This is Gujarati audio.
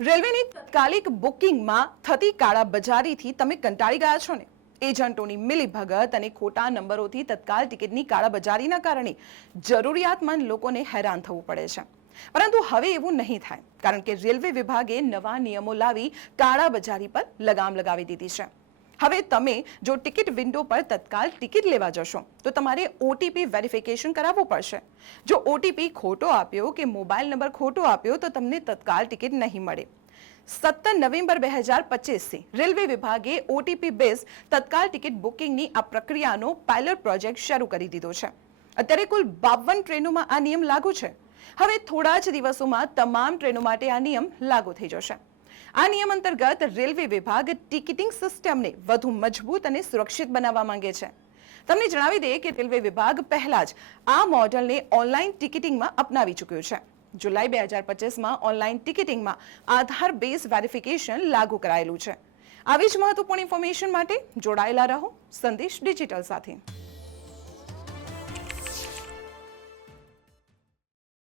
રેલવેની તાત્કાલિક બુકિંગમાં થતી કાળાબજારીથી તમે કંટાળી ગયા છો ને? એજન્ટોની મિલીભગત અને ખોટા નંબરોથી તત્કાલ ટિકિટની કાળાબજારીના કારણે જરૂરિયાતમંદ લોકોને હેરાન થવું પડે છે. પરંતુ હવે એવું નહીં થાય, કારણ કે રેલવે વિભાગે નવા નિયમો લાવી કાળાબજારી પર લગામ લગાવી દીધી છે. હવે તમે જો ટિકિટ વિન્ડો પર તત્કાલ ટિકિટ લેવા જશો તો તમારે ઓટીપી વેરિફિકેશન કરાવવું પડશે. જો ઓટીપી ખોટો આપ્યો કે મોબાઈલ નંબર ખોટો આપ્યો તો તમને તત્કાલ ટિકિટ નહીં મળે. 17 નવેમ્બર 2025 થી રેલવે વિભાગે ઓટીપી બેઝ તત્કાલ ટિકિટ બુકિંગની આ પ્રક્રિયાનો પાયલટ પ્રોજેક્ટ શરૂ કરી દીધો છે. અત્યારે કુલ 52 ટ્રેનોમાં આ નિયમ લાગુ છે. હવે થોડા જ દિવસોમાં તમામ ટ્રેનો માટે આ નિયમ લાગુ થઈ જશે. આ નિયમ અંતર્ગત રેલવે વિભાગ ટિકિટિંગ સિસ્ટમને વધુ મજબૂત અને સુરક્ષિત બનાવવા માંગે છે. તમને જણાવી દઈએ કે રેલવે વિભાગ પહેલા જ આ મોડલને ઓનલાઈન ટિકિટિંગમાં અપનાવી ચૂક્યું છે. જુલાઈ 2025માં ઓનલાઈન ટિકિટિંગમાં આધાર બેઝ વેરિફિકેશન લાગુ કરાયેલું છે. આવી જ મહત્વપૂર્ણ ઇન્ફોર્મેશન માટે જોડાયેલા રહો સંદેશ ડિજિટલ સાથે.